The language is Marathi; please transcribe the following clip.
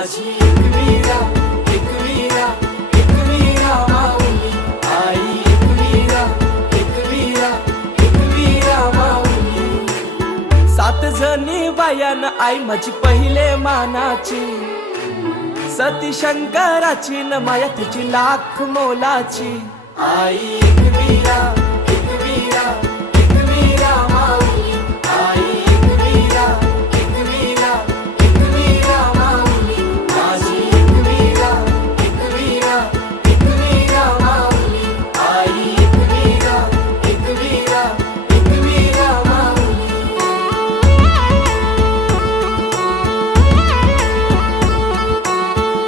एकवीरा एकवीरा एकवीरा माऊली. आई एकवीरा एकवीरा एकवीरा माऊली. सात जणी बायान आई माझी पहिले मानाची. सती शंकराची न माया तिची लाख मोलाची. आई एकवीरा